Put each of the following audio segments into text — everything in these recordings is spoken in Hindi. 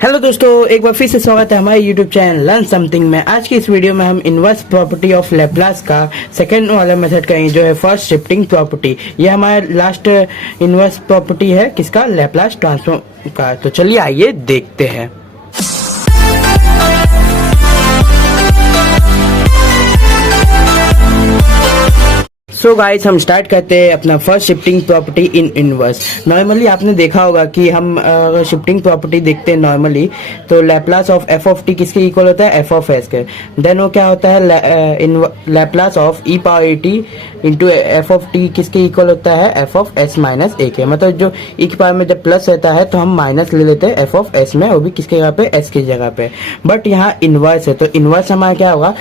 हेलो दोस्तों, एक बार फिर से स्वागत है हमारे यूट्यूब चैनल लर्न समथिंग में। आज की इस वीडियो में हम इनवर्स प्रॉपर्टी ऑफ लैप्लास का सेकंड वाला मेथड करेंगे, जो है फर्स्ट शिफ्टिंग प्रॉपर्टी। ये हमारा लास्ट इनवर्स प्रॉपर्टी है किसका, लैप्लास ट्रांसफॉर्म का। तो चलिए आइए देखते हैं। सो गाइस, हम स्टार्ट करते हैं अपना first shifting property in inverse. Normally आपने देखा होगा कि हम शिफ्टिंग प्रॉपर्टी देखते हैं नॉर्मली, तो Laplace of F of T किसके इक्वल होता है, एफ ऑफ एस के। देन वो क्या होता है, Laplace of E power A T into F of T किसके इक्वल होता है, एफ ऑफ एस माइनस ए के। मतलब जो ई की पावर में जब प्लस रहता है तो हम माइनस ले लेते हैं एफ ऑफ एस में, वो भी किसके जगह पे, एस की जगह पे। बट यहाँ इनवर्स है, तो इनवर्स हमारा क्या होगा,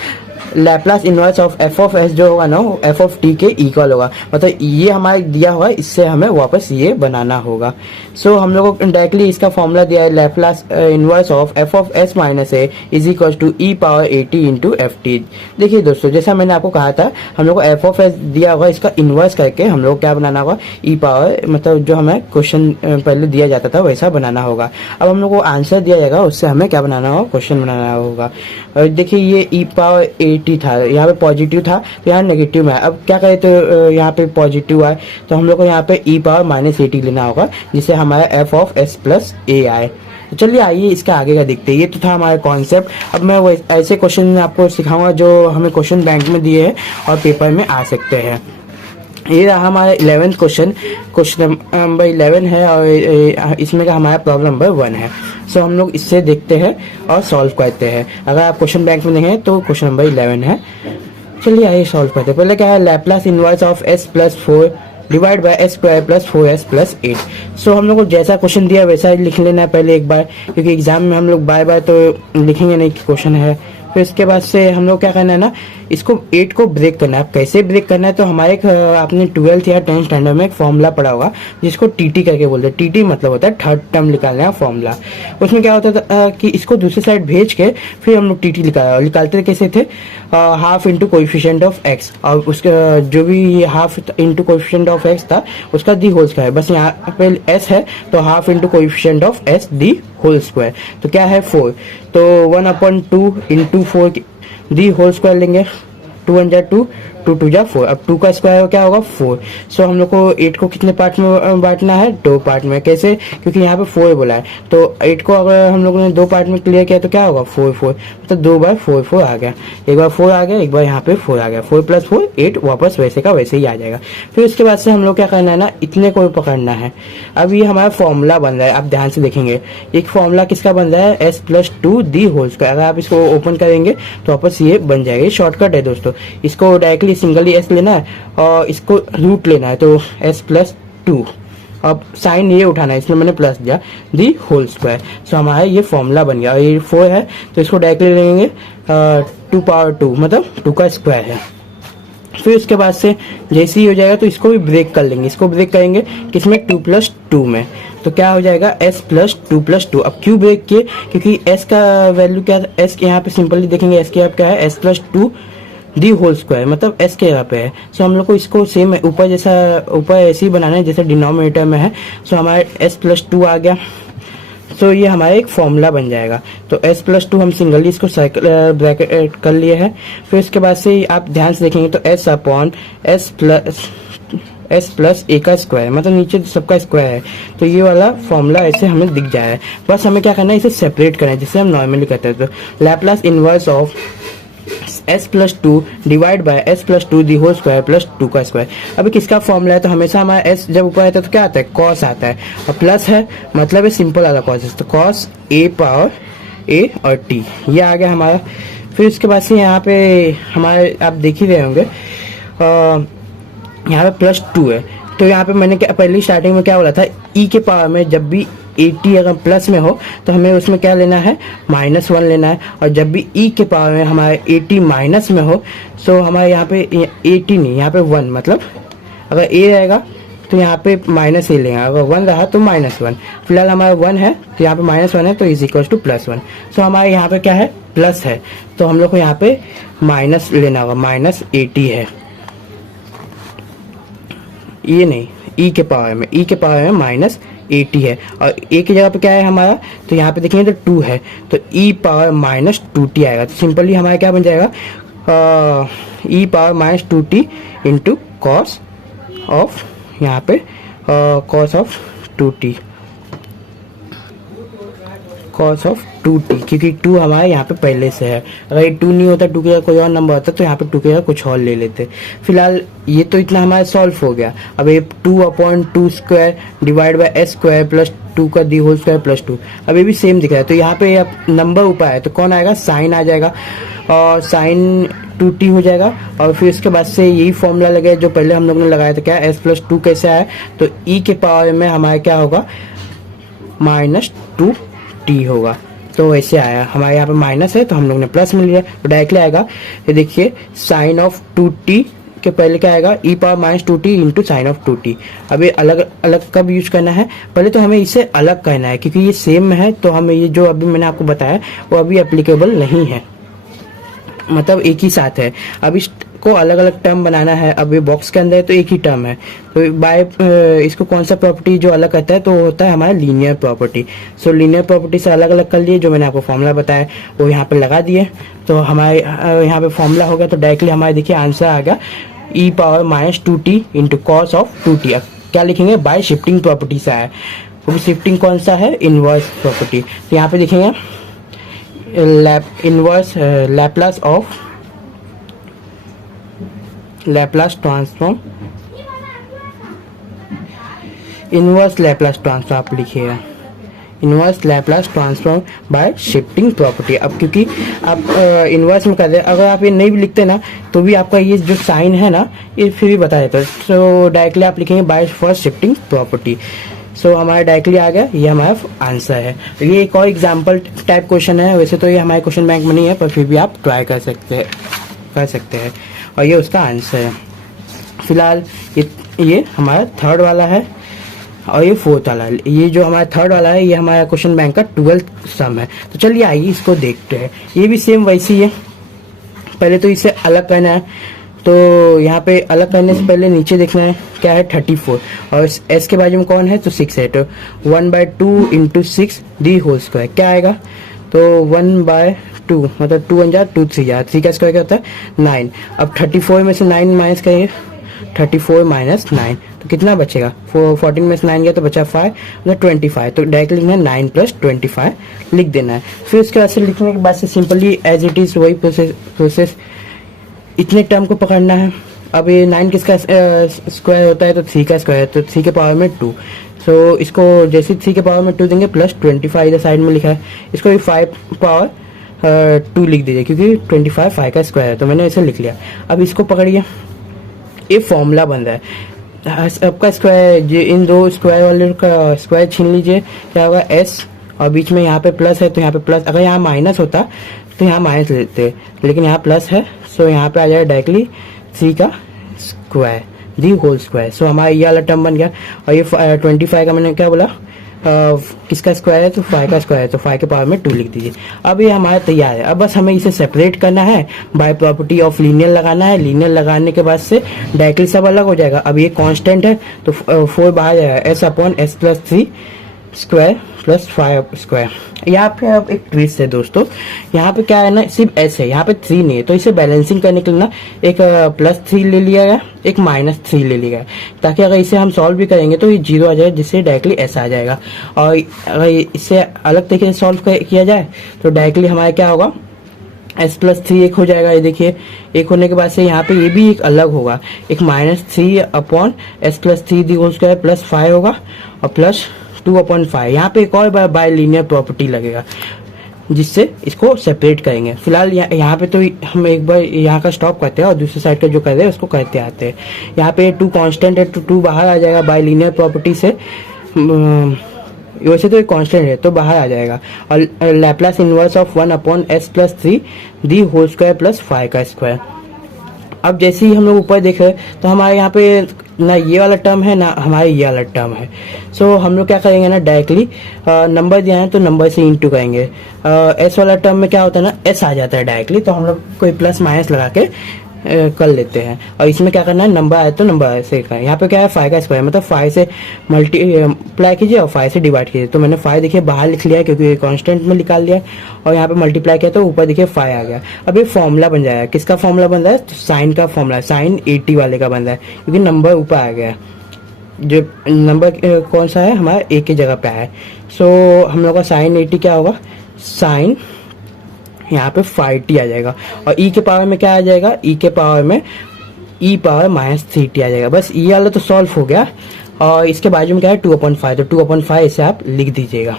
Laplace inverse of F of S जो होगा ना, एफ ऑफ टी के इक्वल होगा। मतलब ये हमारा दिया हुआ है, इससे हमें वापस ये बनाना होगा। सो हम लोगों को डायरेक्टली इसका फॉर्मूला दिया है, Laplace inverse of F of S minus A is equal to E power A T into F T. देखिए दोस्तों, जैसा मैंने आपको कहा था, हम लोग को एफ ऑफ एस दिया होगा, इसका इनवर्स करके हम लोग क्या बनाना होगा, ई पावर, मतलब जो हमें क्वेश्चन पहले दिया जाता था वैसा बनाना होगा। अब हम लोग को आंसर दिया जाएगा, उससे हमें क्या बनाना होगा, क्वेश्चन बनाना होगा। देखिए ये ई पावर ए टी था, यहाँ पे पॉजिटिव था तो यहाँ नेगेटिव में है। अब क्या करें, तो यहाँ पे पॉजिटिव आए तो हम लोग को यहाँ पे ई पावर माइनस ए टी लेना होगा, जिससे हमारा एफ ऑफ एस प्लस ए आए। तो चलिए आइए इसका आगे का देखते हैं। ये तो था हमारा कॉन्सेप्ट। अब मैं ऐसे क्वेश्चन आपको सिखाऊंगा जो हमें क्वेश्चन बैंक में दिए हैं और पेपर में आ सकते हैं। ये रहा हमारा 11th क्वेश्चन नंबर 11 है, और इसमें का हमारा प्रॉब्लम नंबर 1 है। सो हम लोग इससे देखते हैं और सॉल्व करते हैं। अगर आप क्वेश्चन बैंक में देखें तो क्वेश्चन नंबर 11 है। चलिए आइए सॉल्व करते हैं। पहले क्या है, Laplace inverse of S plus 4 divide by S square plus 4s plus 8। सो हम लोग को जैसा क्वेश्चन दिया वैसा ही लिख लेना है पहले एक बार, क्योंकि एग्जाम में हम लोग बार बार तो लिखेंगे नहीं कि क्वेश्चन है। फिर इसके बाद से हम लोग क्या करना है ना, इसको 8 को ब्रेक करना है। अब कैसे ब्रेक करना है, तो हमारे आपने 12th या 10th स्टैंडर्ड में एक फॉर्मूला पढ़ा होगा जिसको टीटी करके बोलते हैं। टीटी मतलब होता है थर्ड टर्म निकालने का फॉर्मूला। उसमें क्या होता था कि इसको दूसरी साइड भेज के फिर हम लोग टीटी निकालते कैसे थे, half into coefficient of x, और उसका जो भी half into coefficient of x था उसका दी होल स्क्वायर। बस यहाँ पे एस है तो half into coefficient of S the whole square. तो क्या है 4, तो 1/2 इंटू 4 दी होल स्क्वायर लेंगे। 2 1 जा 2, 2 2 जा 4। अब 2 का स्क्वायर क्या होगा 4। सो हम लोग को 8 को कितने पार्ट में बांटना है, 2 पार्ट में। कैसे, क्योंकि यहाँ पे 4 बोला है, तो 8 को अगर हम लोगों ने 2 पार्ट में क्लियर किया तो क्या होगा 4 4, तो 2 बार 4 4 आ गया। एक बार 4 आ गया, एक बार यहाँ पे 4 आ गया। 4 प्लस 4 8, वापस वैसे का वैसे ही आ जाएगा। फिर उसके बाद से हम लोग क्या करना है ना, इतने को पकड़ना है। अब ये हमारा फॉर्मूला बन रहा है, आप ध्यान से देखेंगे। एक फॉर्मूला किसका बन रहा है, S plus 2 the whole square. अगर आप इसको ओपन करेंगे तो वापस ये बन जाएगा। ये शॉर्टकट है दोस्तों, इसको डायरेक्टली सिंगली एस लेना है और इसको रूट लेना है, तो s प्लस 2। अब साइन ये उठाना है, इसमें मैंने प्लस दिया, दी होल स्क्वायर। सो हमारा ये फॉर्मूला बन गया। और ये 4 है तो इसको डायरेक्टली लेंगे 2 पावर 2, मतलब 2 का स्क्वायर है। फिर उसके बाद से जैसे ही हो जाएगा तो इसको भी ब्रेक कर लेंगे। इसको ब्रेक करेंगे किसमें, 2 प्लस 2 में। तो क्या हो जाएगा, s प्लस 2 प्लस 2। अब क्यों ब्रेक किए, क्योंकि s का वैल्यू क्या है, s के यहाँ पे सिंपली देखेंगे, s के यहाँ क्या है, s plus 2 the whole square, मतलब s के यहाँ पे है। सो हम लोग को इसको सेम ऊपर जैसा, ऊपर ऐसे ही बनाना है जैसे डिनोमिनेटर में है। सो हमारे s प्लस 2 आ गया। सो ये हमारा एक फॉर्मूला बन जाएगा। तो s प्लस 2 हम सिंगली इसको ब्रैकेट कर लिए हैं। फिर इसके बाद से आप ध्यान से देखेंगे तो s upon s plus a का स्क्वायर, मतलब नीचे सबका स्क्वायर है। तो ये वाला फॉर्मूला ऐसे हमें दिख जाए। बस हमें क्या करना है, इसे सेपरेट करना है जिससे हम नॉर्मली करते हैं। तो Laplace inverse of s plus 2 divide by s plus 2 the whole square plus 2 का स्क्वायर। अभी किसका फॉर्मूला है, तो हमेशा हमारा s जब ऊपर आता है तो क्या आता है, cos आता है, और प्लस है मतलब है सिंपल वाला cos, तो cos a पावर a और t, ये आ गया हमारा। फिर उसके बाद से यहाँ पे हमारे आप देख ही रहे होंगे, यहाँ पे प्लस 2 है। तो यहाँ पे मैंने क्या पहली स्टार्टिंग में क्या बोला था, e के पावर में जब भी 80 अगर प्लस में हो तो हमें उसमें क्या लेना है, -1 लेना है। और जब भी e के पावर में हमारे 80 माइनस में हो, तो हमारे यहाँ पे 80 नहीं, यहाँ पे 1, मतलब अगर a रहेगा तो यहाँ पे माइनस ए लेंगे, अगर 1 रहा तो -1। फिलहाल हमारा 1 है तो यहाँ पे -1 है, तो इज इक्वल टू +1। सो हमारे यहाँ पे क्या है, प्लस है, तो हम लोग को यहाँ पे माइनस लेना होगा, -80 है, ये नहीं, e के पावर में, -80 80 है, और ए की जगह पे क्या है हमारा, तो यहाँ पे देखेंगे तो 2 है, तो ई पावर माइनस 2t आएगा। तो सिंपली हमारा क्या बन जाएगा, e power minus 2t into cos of, यहाँ पे cos of 2t, cos of 2t, क्योंकि 2 हमारे यहाँ पे पहले से है। अगर ये 2 नहीं होता, 2 के कोई और नंबर होता तो यहाँ पे 2 के कुछ और ले लेते। फिलहाल ये तो इतना हमारा सॉल्व हो गया। अब ये 2/2 square divide by S square plus 2 का दी होल स्क्वायर प्लस 2, अब ये भी सेम दिख रहा है। तो यहाँ पे अब नंबर ऊपर है तो कौन आएगा, साइन आ जाएगा, और साइन 2t हो जाएगा। और फिर इसके बाद से यही फॉर्मूला लगे जो पहले हम लोग ने लगाया था, क्या s प्लस 2 कैसे आया, तो e के पावर में हमारा क्या होगा, माइनस 2t होगा। तो ऐसे आया, हमारे यहाँ पे माइनस है तो हम लोग ने प्लस मिल गया, तो डायरेक्टली आएगा। ये देखिए साइन ऑफ 2t के पहले क्या आएगा, e power minus 2t into sine of 2t। अब ये अलग अलग कब यूज करना है, पहले तो हमें इसे अलग करना है, क्योंकि ये सेम है तो हमें ये जो अभी मैंने आपको बताया वो अभी एप्लीकेबल नहीं है, मतलब एक ही साथ है। अब इसको अलग अलग टर्म बनाना है। अब ये बॉक्स के अंदर है तो एक ही टर्म है, तो बाय इसको कौन सा प्रॉपर्टी जो अलग करता है, तो होता है हमारा लीनियर प्रॉपर्टी। सो लीनियर प्रॉपर्टी से अलग अलग कर लिए, जो मैंने आपको फॉर्मूला बताया वो यहाँ पे लगा दिए, तो हमारे यहाँ पे फॉर्मूला हो गया। तो डायरेक्टली हमारे देखिए आंसर आ गया, e power minus 2t into cos of 2t। अब क्या लिखेंगे, बाय शिफ्टिंग प्रॉपर्टी से आया, वो शिफ्टिंग कौन सा है, इनवर्स प्रॉपर्टी। तो यहाँ पे देखेंगे inverse Laplace of Laplace transform, inverse Laplace transform आप लिखिएगा, inverse Laplace transform bye shifting property. अब क्योंकि आप इनवर्स में कर रहे हैं, अगर आप ये नहीं भी लिखते ना तो भी आपका ये जो साइन है ना ये फिर भी बता देता है। सो डायरेक्टली आप लिखेंगे बाय फर्स्ट शिफ्टिंग प्रॉपर्टी। सो हमारा डायरेक्टली आ गया, ये हमारा आंसर है। ये एक और एग्जाम्पल टाइप क्वेश्चन है, वैसे तो ये हमारे क्वेश्चन बैंक में नहीं है, पर फिर भी आप ट्राई कर सकते हैं, और ये उसका आंसर है। फिलहाल ये हमारा थर्ड वाला है, और ये फोर्थ वाला है। ये जो हमारा थर्ड वाला है ये हमारा क्वेश्चन बैंक का 12th सम है। तो चलिए आइए इसको देखते हैं। ये भी सेम वैसे ही है, पहले तो इसे अलग करना है। तो यहाँ पे अलग करने से पहले नीचे देखना है क्या है, 34, और s के बाजू में कौन है, तो 6 है। तो 1/2 इंटू 6 दी होल स्क्वायर क्या आएगा, तो 1/2 मतलब 2 1 2 3 3 का स्क्वायर क्या होता है 9। अब 34 में से 9 माइनस करेंगे, 34 माइनस 9 तो कितना बचेगा, 14 में से 9 गया तो बचा 5 मतलब 25। तो डायरेक्टली लिखना है 9 प्लस 25 लिख देना है। फिर उसके बाद से लिखने के बाद से सिंपली एज इट इज वही प्रोसेस इतने टर्म को पकड़ना है। अब ये 9 किसका स्क्वायर होता है, तो 3 का स्क्वायर, तो 3 के पावर में 2। सो इसको जैसे 3 के पावर में 2 देंगे प्लस 25 इधर साइड में लिखा है, इसको भी 5 पावर 2 लिख दीजिए, क्योंकि 25 5 का स्क्वायर है, तो मैंने इसे लिख लिया। अब इसको पकड़िए, ये फॉर्मूला बन रहा है आपका स्क्वायर, इन दो स्क्वायर वाले का स्क्वायर छीन लीजिए, क्या होगा s, और बीच में यहाँ पे प्लस है तो यहाँ पे प्लस, अगर यहाँ माइनस होता तो यहाँ माइनस लेते, लेकिन यहाँ प्लस है, सो यहाँ पे आ जाएगा डायरेक्टली 3 का स्क्वायर दी होल स्क्वायर। सो हमारा ये वाला टर्म बन गया। और ये 25 का मैंने क्या बोला, किसका स्क्वायर है, तो 5 का स्क्वायर है, तो 5 के पावर में 2 लिख दीजिए। अब ये हमारा तैयार है। अब बस हमें इसे सेपरेट करना है, बाय प्रॉपर्टी ऑफ लीनियर लगाना है। लीनियर लगाने के बाद से डायरेक्टली सब अलग हो जाएगा। अब ये कांस्टेंट है तो 4 बाहर जाएगा, s upon s plus 3 square plus 5 square. यहाँ पे अब एक ट्विस्ट है दोस्तों, यहाँ पे क्या है ना, सिर्फ s है, यहाँ पे 3 नहीं है, तो इसे बैलेंसिंग करने के लिए ना एक +3 ले लिया गया, एक -3 ले लिया गया, ताकि अगर इसे हम सॉल्व भी करेंगे तो ये 0 आ जाए, जिससे डायरेक्टली s आ जाएगा। और अगर इसे अलग तरीके से सॉल्व किया जाए तो डायरेक्टली हमारा क्या होगा, s प्लस 3 एक हो जाएगा। ये देखिए एक होने के बाद से यहाँ पे ये भी एक अलग होगा, एक -3 upon s plus 3 the whole square plus 5 होगा, और प्लस 2/5। यहाँ पे एक और बाय लीनियर प्रॉपर्टी लगेगा, जिससे इसको सेपरेट करेंगे। फिलहाल यहाँ पे तो हम एक बार यहाँ का स्टॉप करते हैं और दूसरी साइड का जो कर रहे हैं उसको करते आते हैं। यहाँ पे 2 कांस्टेंट है तो 2 बाहर आ जाएगा बाय लीनियर प्रॉपर्टी से, वैसे तो एक कांस्टेंट है तो बाहर आ जाएगा। और Laplace inverse of 1 upon s plus 3 the whole square plus 5 का स्क्वायर। अब जैसे ही हम लोग ऊपर देख रहे हैं तो हमारे यहाँ पे ना ये वाला टर्म है ना हमारे ये वाला टर्म है। सो हम लोग क्या करेंगे ना, डायरेक्टली नंबर दिया है तो नंबर से इंटू करेंगे। s वाला टर्म में क्या होता है ना, s आ जाता है डायरेक्टली, तो हम लोग कोई प्लस माइनस लगा के कर लेते हैं। और इसमें क्या करना है, नंबर आए तो नंबर ऐसे का, यहाँ पे क्या है 5 का स्क्वायर, मतलब 5 से मल्टीप्लाई कीजिए और 5 से डिवाइड कीजिए। तो मैंने 5 देखिए बाहर लिख लिया है क्योंकि कांस्टेंट में निकाल लिया है, और यहाँ पे मल्टीप्लाई किया तो ऊपर देखिए 5 आ गया। अब ये फॉर्मूला बन जाएगा, किसका फॉर्मूला बन रहा है, तो साइन का फॉर्मूला, साइन 80 वाले का बन रहा है क्योंकि नंबर ऊपर आ गया है। जो नंबर कौन सा है हमारा, एक की जगह पे है। सो हम लोग का साइन 80 क्या होगा, साइन यहाँ पे 5t आ जाएगा, और e के पावर में क्या आ जाएगा, e के पावर में e पावर -3t आ जाएगा। बस ये वाला तो सॉल्व हो गया। और इसके बाजू में क्या है 2/5, तो 2/5 इसे आप लिख दीजिएगा।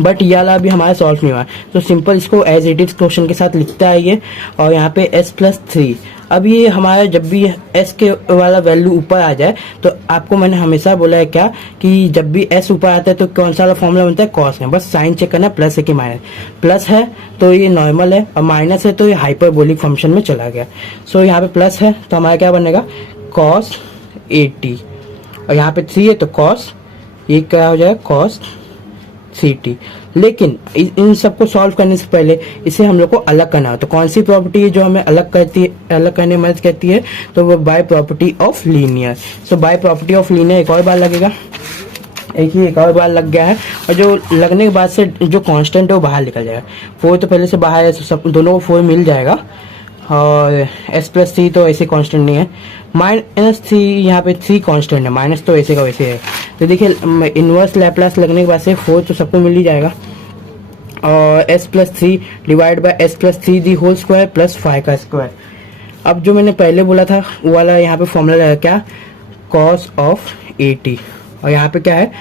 बट ये वाला अभी हमारा सॉल्व नहीं हुआ, तो सिंपल इसको एज इट इज क्वेश्चन के साथ लिखता है ये। और यहाँ पे s+3, अब ये हमारा जब भी s के वाला वैल्यू ऊपर आ जाए, तो आपको मैंने हमेशा बोला है क्या कि जब भी s ऊपर आता है तो कौन सा वाला फॉर्मूला बनता है, कॉस में। बस साइन चेक करना, प्लस है कि माइनस, प्लस है तो ये नॉर्मल है, और माइनस है तो ये हाइपरबोलिक फंक्शन में चला गया। सो यहाँ पे प्लस है तो हमारा क्या बनेगा, cos 80, और यहाँ पे 3 है तो cos, ये क्या हो जाएगा cos 3t। लेकिन इन सबको सॉल्व करने से पहले इसे हम लोग को अलग करना है। तो कौन सी प्रॉपर्टी है जो हमें अलग करती है, अलग करने में मदद करती है, तो वो by property of linear. So by property of linear एक और बार लगेगा, एक और बार लग गया है, और जो लगने के बाद से जो कांस्टेंट है वो बाहर निकल जाएगा। 4 तो पहले से बाहर है, सब दोनों को 4 मिल जाएगा, और s+3 तो ऐसे कांस्टेंट नहीं है, -3 यहाँ पे 3 कांस्टेंट है, माइनस तो वैसे का वैसे है। तो देखिए इनवर्स लैप्लास लगने के बाद से 4 तो सबको मिल ही जाएगा, और s+3 divide by s+3 the whole square plus 5 का स्क्वायर। अब जो मैंने पहले बोला था वो वाला यहाँ पे फॉर्मूला लगा क्या, cos ऑफ 80, और यहाँ पे क्या है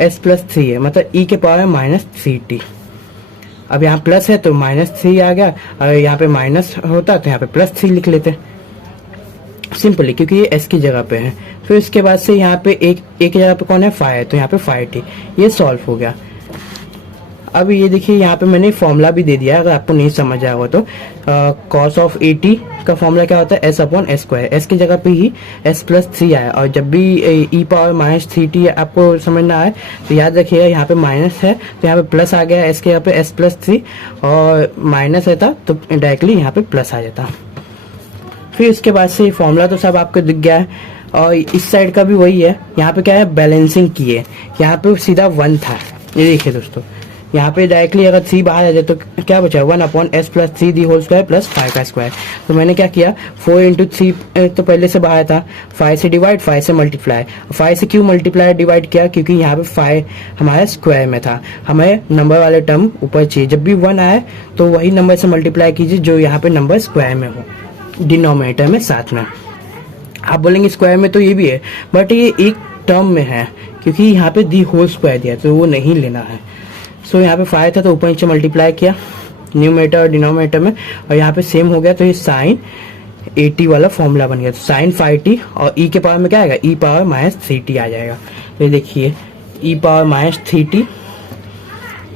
s+3 है, मतलब e के पावर -3t। अब यहाँ प्लस है तो -3 आ गया, और यहाँ पे माइनस होता तो यहाँ पे +3 लिख लेते सिंपली, क्योंकि ये s की जगह पे है। फिर इसके बाद से यहाँ पे एक जगह पे कौन है 5 है, तो यहाँ पे 5t, ये सॉल्व हो गया। अब ये देखिए यहाँ पे मैंने फॉर्मूला भी दे दिया, अगर आपको नहीं समझ आया हो तो cos ऑफ 80 का फॉर्मूला क्या होता है, s/s², s की जगह पे ही s+3 आया, और जब भी e पावर -3t आपको समझ ना आए तो याद रखिएगा यहाँ पे माइनस है तो यहाँ पे प्लस आ गया, s के यहाँ पे s+3, और माइनस रहता तो डायरेक्टली यहाँ पे प्लस आ जाता। फिर इसके बाद से फॉर्मूला तो सब आपको दिख गया है, और इस साइड का भी वही है। यहाँ पे क्या है, बैलेंसिंग की है, यहाँ पे सीधा 1 था, ये देखिए दोस्तों, यहाँ पे डायरेक्टली अगर 3 बाहर आ जाए तो क्या बचा, 1/s+3 दी होल स्क्वायर प्लस 5 का स्क्वायर। तो मैंने क्या किया, 4 × 3 तो पहले से बाहर था, 5 से डिवाइड, 5 से मल्टीप्लाई। 5 से क्यों मल्टीप्लाई डिवाइड किया, क्योंकि यहाँ पे 5 हमारे स्क्वायर में था, हमें नंबर वाले टर्म ऊपर चाहिए। जब भी 1 आए तो वही नंबर से मल्टीप्लाई कीजिए जो यहाँ पे नंबर स्क्वायर में हो, डिनोमिनेटर में साथ में। आप बोलेंगे स्क्वायर में तो ये भी है, बट ये एक टर्म में है क्योंकि यहाँ पे दी होल स्क्वायर दिया तो वो नहीं लेना है। सो यहाँ पे 5 था तो ऊपर नीचे मल्टीप्लाई किया न्यूमरेटर और डिनोमिनेटर में, और यहाँ पे सेम हो गया, तो ये साइन 80 वाला फॉर्मूला बन गया। तो साइन 5t, और e के पावर में क्या आएगा, e पावर -3t आ जाएगा। तो देखिए e पावर -3t,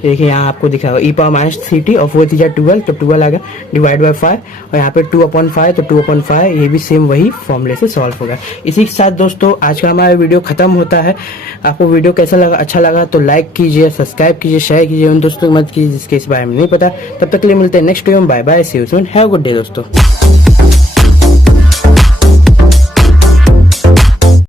देखिए यहाँ आपको दिखा होगा e पावर -3t, और 4 3 12 तो 12 आ गया, डिवाइड बाय 5, और यहाँ पे 2/5 तो 2/5, ये भी सेम वही फॉर्मूले से सॉल्व होगा। इसी के साथ दोस्तों आज का हमारा वीडियो खत्म होता है। आपको वीडियो कैसा लगा, अच्छा लगा तो लाइक कीजिए, सब्सक्राइब कीजिए, शेयर कीजिए, उन दोस्तों की मदद कीजिए जिसके इस बारे में नहीं पता। तब तक के लिए मिलते हैं नेक्स्ट वीडियो में, bye bye, see you soon, have a good day दोस्तों।